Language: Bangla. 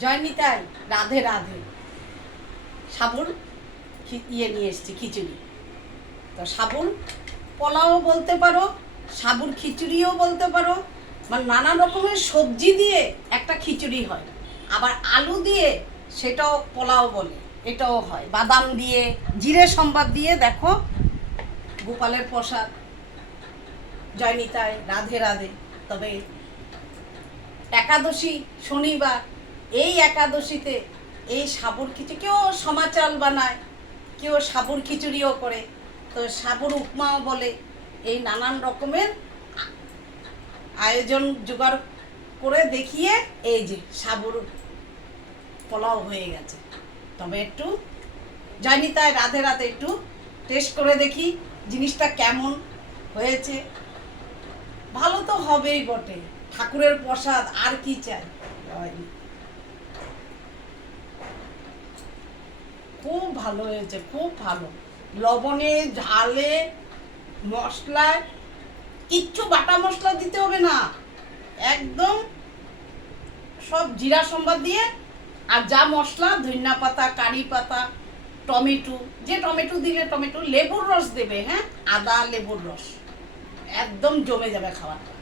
জয় নিতাই, রাধে রাধে। সাবুর নিয়ে এসছি খিচুড়ি। তো সাবুর পোলাও বলতে পারো, সাবুর খিচুড়িও বলতে পারো, মানে নানা রকমের সবজি দিয়ে একটা খিচুড়ি হয়। আবার আলু দিয়ে সেটাও পোলাও বলে, এটাও হয়। বাদাম দিয়ে, জিরে সম্বাদ দিয়ে। দেখো, গোপালের প্রসাদ। জয় নিতাই, রাধে রাধে। তবে একাদশী শনিবার, এই একাদশীতে এই সাবুর খিচুড়ি, কেউ সমা চাল বানায়, কেউ সাবুর খিচুড়িও করে, তো সাবুর উপমাও বলে। এই নানান রকমের আয়োজন জোগাড় করে দেখিয়ে এই যে সাবুর পোলাও হয়ে গেছে। তবে একটু জয় নিতাই, রাধে রাধে, একটু টেস্ট করে দেখি জিনিসটা কেমন হয়েছে। ভালো তো হবেই বটে, ঠাকুরের প্রসাদ, আর কি চাই। খুব ভালো হয়েছে, খুব ভালো। লবণে, ঝালে, মশলায় কিচ্ছু বাটা মশলা দিতে হবে না, একদম সব জিরা সম্বাদ দিয়ে। আর যা মশলা, ধনিয়া পাতা, কারি পাতা, টমেটো, যে টমেটো দিলে টমেটো, লেবুর রস দেবে, হ্যাঁ, আদা লেবুর রস, একদম জমে যাবে খাবারটা।